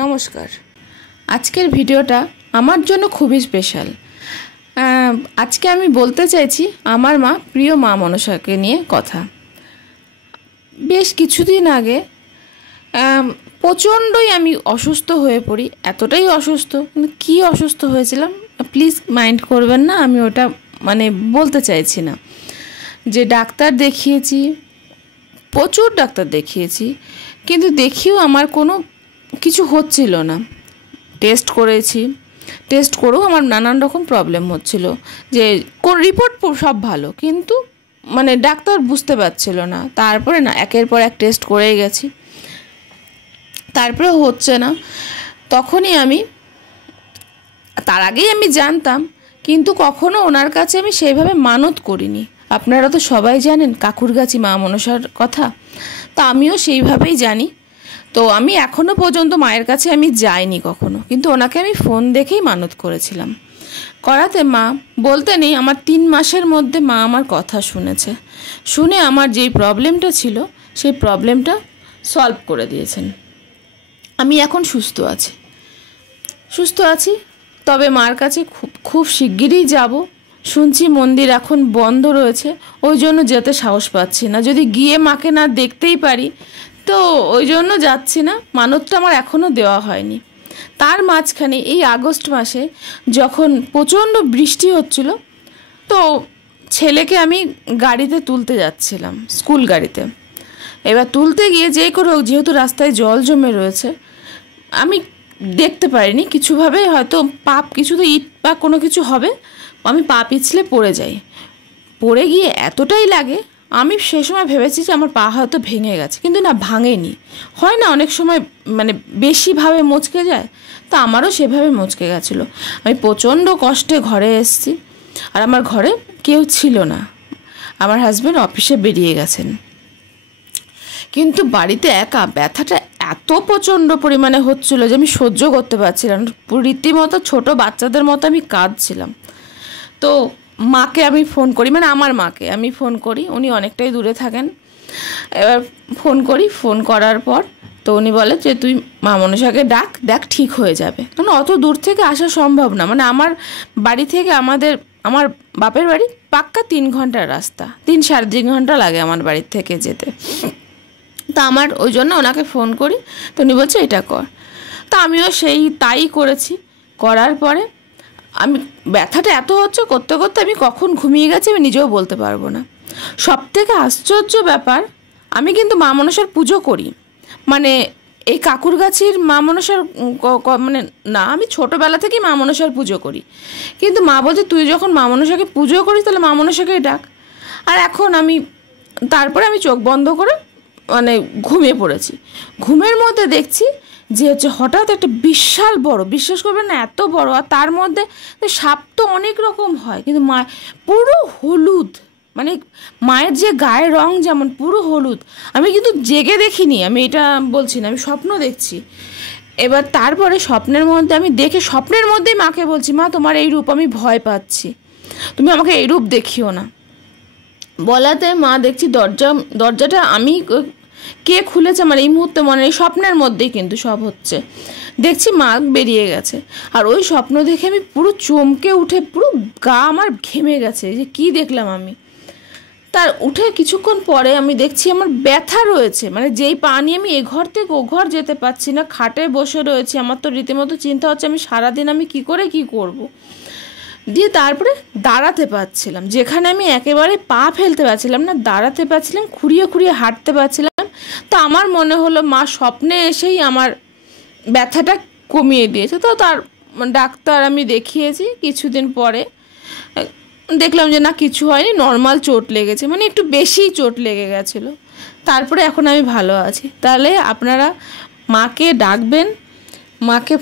নমস্কার। আজকের ভিডিওটা আমার জন্য খুবই স্পেশাল। আজকে আমি বলতে চাইছি আমার মা প্রিয় মা মনসাকে নিয়ে কথা। বেশ কিছুদিন আগে প্রচণ্ডই আমি অসুস্থ হয়ে পড়ি, এতটাই অসুস্থ, কি অসুস্থ হয়েছিলাম প্লিজ মাইন্ড করবেন না, আমি ওটা বলতে চাইছি না। যে ডাক্তার দেখিয়েছি, প্রচুর ডাক্তার দেখিয়েছি, কিন্তু দেখিও আমার কোনো কিছু হচ্ছিল না। টেস্ট করেছি, টেস্ট করেও আমার নানান রকম প্রবলেম হচ্ছিল, যে কোন রিপোর্ট সব ভালো, কিন্তু ডাক্তার বুঝতে পারছিল না। তারপরে একের পর এক টেস্ট করেই গেছি, তারপরে হচ্ছে না। তখনই তার আগেই আমি জানতাম, কিন্তু কখনো ওনার কাছে আমি সেইভাবে মানত করিনি। আপনারা তো সবাই জানেন কাকুরগাছি মা মনসার কথা, তা আমিও সেইভাবেই জানি। তো আমি এখনও পর্যন্ত মায়ের কাছে আমি যাইনি কখনো, কিন্তু ওনাকে আমি ফোন দেখেই মানত করেছিলাম। করাতে মা বলতে নেই, আমার 3 মাসের মধ্যে মা আমার কথা শুনে আমার যেই প্রবলেমটা ছিল সেই প্রবলেমটা সলভ করে দিয়েছেন। আমি এখন সুস্থ আছি। তবে মার কাছে খুব শিগগিরই যাব। শুনছি মন্দির এখন বন্ধ রয়েছে, ওই জন্য যেতে সাহস পাচ্ছি না। যদি গিয়ে মাকে না দেখতেই পারি তো ওই জন্য যাচ্ছি না। মানতটা আমার এখনও দেওয়া হয়নি। তার মাঝখানে এই আগস্ট মাসে যখন প্রচণ্ড বৃষ্টি হচ্ছিল, তো ছেলেকে আমি গাড়িতে তুলতে যাচ্ছিলাম, স্কুল গাড়িতে। এবার তুলতে গিয়ে যেহেতু রাস্তায় জল জমে রয়েছে, আমি দেখতে পারিনি, কিছুভাবে হয়তো কিছু তো ইট বা কোনো কিছু হবে, আমি পা পিছলে পড়ে যাই। পড়ে গিয়ে এতটাই লাগে, আমি সে সময় ভেবেছি যে আমার পা হয়তো ভেঙে গেছে, কিন্তু না, ভাঙেনি। হয় না অনেক সময় বেশিভাবে মচকে যায়, তা আমারও সেভাবে মচকে গেছিলো। আমি প্রচণ্ড কষ্টে ঘরে এসেছি, আর আমার ঘরে কেউ ছিল না, আমার হাজব্যান্ড অফিসে বেরিয়ে গেছেন। কিন্তু বাড়িতে একা ব্যথাটা এত প্রচণ্ড পরিমাণে হচ্ছিলো যে আমি সহ্য করতে পারছিলাম। রীতিমতো ছোটো বাচ্চাদের মতো আমি কাঁদছিলাম। তো মাকে আমি ফোন করি, আমার মাকে আমি ফোন করি, উনি অনেকটাই দূরে থাকেন। এবার ফোন করার পর তো উনি বলে যে তুই মা মনসাকে দেখ ঠিক হয়ে যাবে। অত দূর থেকে আসা সম্ভব না, আমার বাড়ি থেকে আমার বাপের বাড়ি পাক্কা 3 ঘন্টার রাস্তা, 3-3.5 ঘন্টা লাগে আমার বাড়ির থেকে যেতে। তা আমার ওই জন্য ওনাকে ফোন করি, তো উনি বলছে এটা কর। তা আমিও তাই করেছি। করার পরে আমি ব্যথাটা এত হচ্ছে, করতে করতে আমি কখন ঘুমিয়ে গেছি আমি নিজেও বলতে পারবো না। সবথেকে আশ্চর্য ব্যাপার, আমি কিন্তু মা মনসার পুজো করি, এই কাকুরগাছির মা মনসার না, আমি ছোটোবেলা থেকেই মা মনসার পুজো করি। কিন্তু মা বলছে তুই যখন মা মনসাকে পুজো করিস তাহলে মা মনসাকেই ডাক। আর এখন তারপরে আমি চোখ বন্ধ করে ঘুমিয়ে পড়েছি। ঘুমের মধ্যে দেখছি যে হঠাৎ একটা বিশাল বড়, বিশ্বাস করবেন না এত বড়, আর তার মধ্যে সাপ তো অনেক রকম হয়, কিন্তু পুরো হলুদ, মায়ের যে গায়ের রং যেমন পুরো হলুদ। আমি কিন্তু জেগে দেখিনি, আমি এটা বলছি না, আমি স্বপ্ন দেখছি। এবার তারপরে স্বপ্নের মধ্যেই মাকে বলছি, মা তোমার এই রূপ আমি ভয় পাচ্ছি, তুমি আমাকে এই রূপ দেখিও না। বলাতে মা দেখছি দরজাটা আমি কে খুলেছে আমার এই মুহূর্তে মনে নেই, স্বপ্নের মধ্যেই কিন্তু সব হচ্ছে। দেখছি মা বেরিয়ে গেছে, আর ওই স্বপ্ন দেখে আমি পুরো চমকে উঠে পুরো গা আমার ঘেমে গেছে, যে কি দেখলাম আমি। তার উঠে কিছুক্ষণ পরে আমি দেখছি আমার ব্যথা রয়েছে, যেই পা নিয়ে আমি এ ঘর থেকে ও ঘর যেতে পারছি না, খাটে বসে রয়েছি। আমার তো রীতিমতো চিন্তা হচ্ছে আমি সারাদিন আমি কি করব। দিয়ে তারপরে দাঁড়াতে পারছিলাম, যেখানে আমি একেবারে পা ফেলতে পারছিলাম না, দাঁড়াতে পারছিলাম, খুঁড়িয়ে হাঁটতে পারছিলাম। তো আমার মনে হলো মা স্বপ্নে এসেই আমার ব্যথাটা কমিয়ে দিয়েছে। তো তার ডাক্তার আমি দেখিয়েছি, কিছুদিন পরে দেখলাম যে না, কিছু হয়নি, নর্মাল চোট লেগেছে, একটু বেশিই চোট লেগে গেছিলো। তারপরে এখন আমি ভালো আছি। তাহলে আপনারা মাকে ডাকবেন, মাকে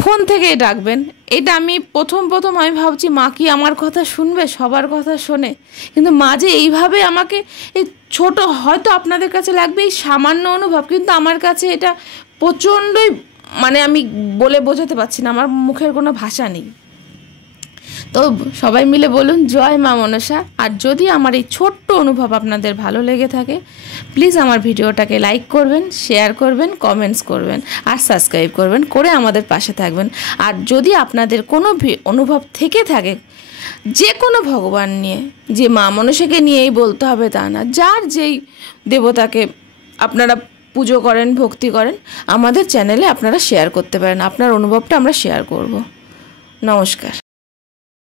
ফোন থেকেই ডাকবেন। এটা আমি প্রথম আমি ভাবছি মা কি আমার কথা শুনবে, সবার কথা শোনে, কিন্তু মা যে এইভাবে আমাকে, এই ছোট হয়তো আপনাদের কাছে লাগবে এই সামান্য অনুভব, কিন্তু আমার কাছে এটা প্রচণ্ডই আমি বলে বোঝাতে পারছি না, আমার মুখের কোনো ভাষা নেই। তো সবাই মিলে বলুন জয় মা মনসা। আর যদি আমার এই ছোট্ট অনুভব আপনাদের ভালো লেগে থাকে, প্লিজ আমার ভিডিওটাকে লাইক করবেন, শেয়ার করবেন, কমেন্টস করবেন আর সাবস্ক্রাইব করবেন, করে আমাদের পাশে থাকবেন। আর যদি আপনাদের কোনো অনুভব থেকে থাকে যে কোনো ভগবান নিয়ে, যে মা মনসাকে নিয়েই বলতে হবে তা না, যার যেই দেবতাকে আপনারা পুজো করেন, ভক্তি করেন, আমাদের চ্যানেলে আপনারা শেয়ার করতে পারেন। আপনার অনুভবটা আমরা শেয়ার করব। নমস্কার।